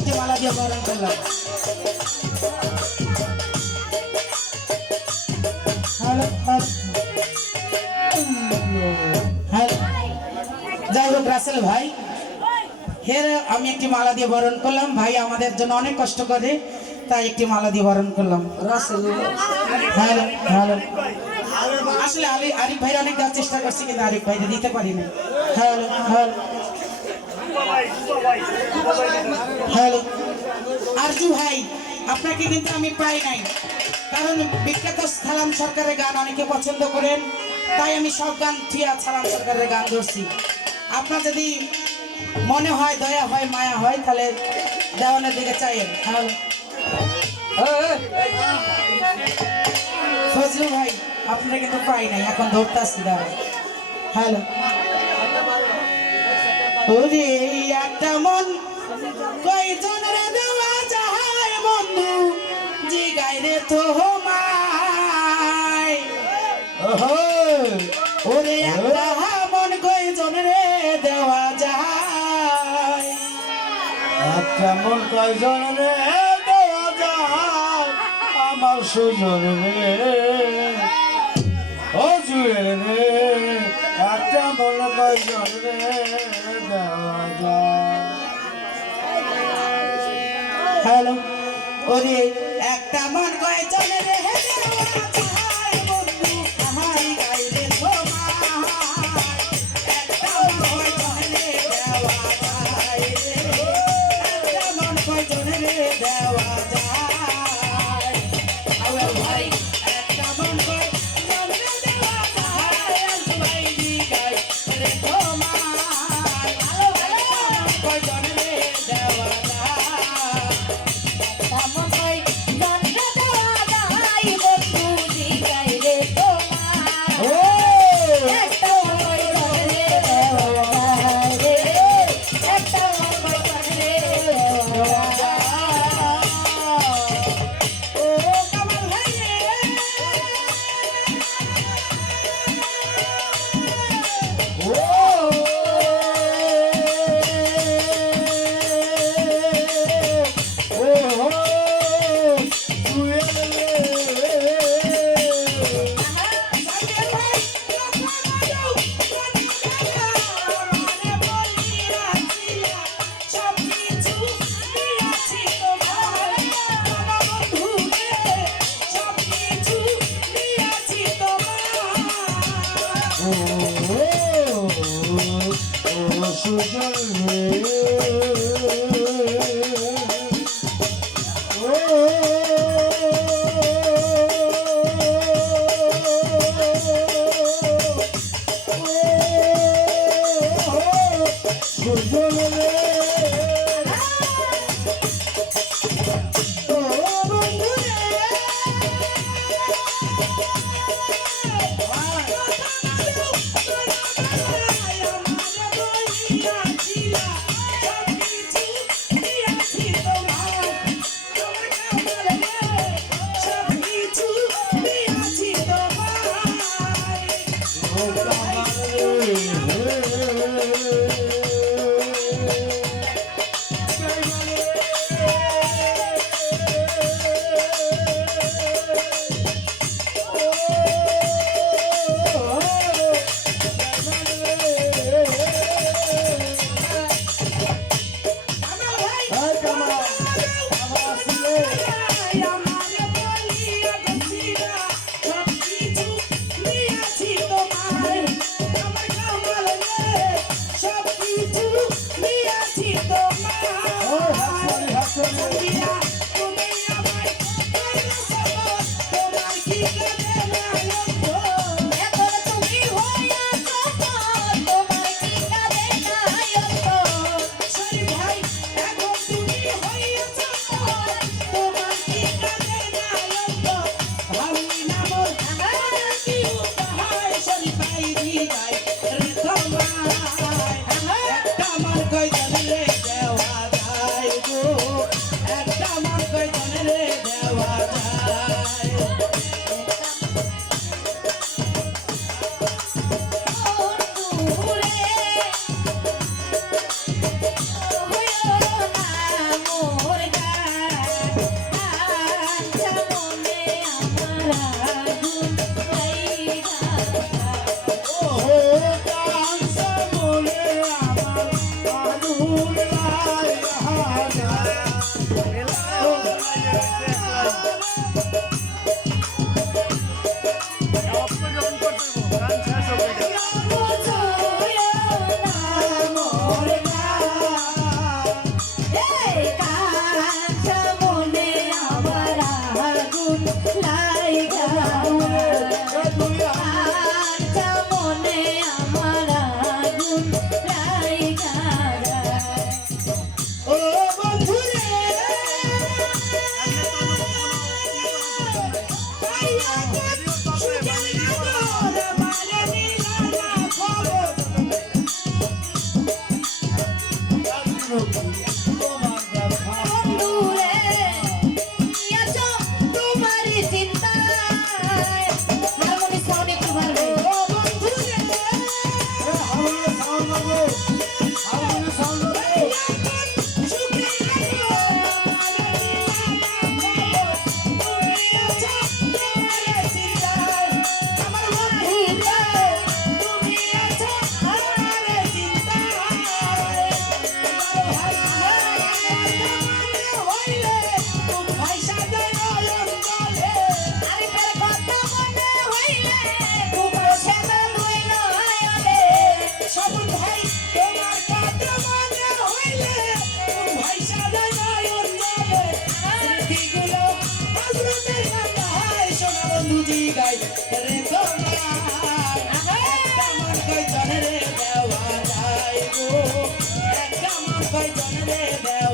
একটি মালা দিয়ে বরণ করলাম। হ্যালো হ্যালো হ্যালো যাই হোক, রাসেল ভাই হের আমি একটি মালা দিয়ে বরণ করলাম। ভাই আমাদের জন্য অনেক কষ্ট করে, তাই একটি মালা দিয়ে বরণ করলাম। হ্যালো হ্যালো আসলে আরিফ ভাই অনেক দেওয়ার চেষ্টা করছি, কিন্তু আরিফ ভাই দিতে পারি না হ্যালো হ্যালো হ্যালো, আরজু ভাই, আপনাকে কিন্তু আমি পাই নাই। কারণ বিখ্যাত সালাম সরকারের গান অনেকে পছন্দ করেন, তাই আমি সব গান থিয়া সালাম সরকারের গান ধরছি। আপনার যদি মনে হয়, দয়া হয়, মায়া হয়, তাহলে দেওয়ানের দিকে চাইয়েন। হ্যালো। ফজলু ভাই, আপনারা কিন্তু পাই নাই, এখন ধরতে আসছি দাঁড়া হ্যালো। ওরে একটা মন কয়জন রে দেওয়া যায় বন্ধু? জিগাই রে তো মাই। ওহো, ওরে একটা মন কয়জন রে দেওয়া যায়? একটা মন কয়জন রে দেওয়া যায়? আমার সুজন রে ও রে, একটা মন কয়জন রে ওরে একটা মন কয়জন রে একটা মন কয়জন রে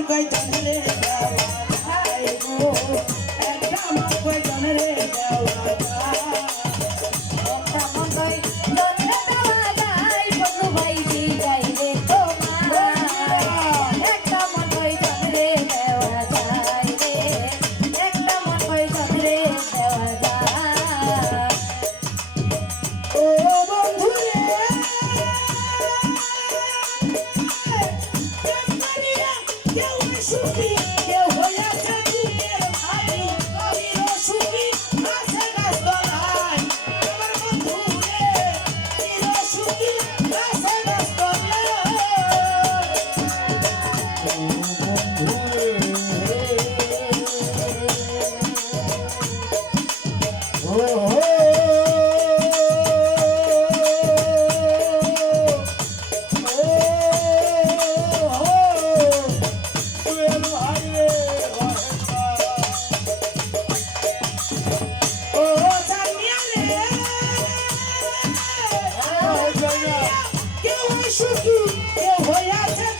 একটা হইয়াছে।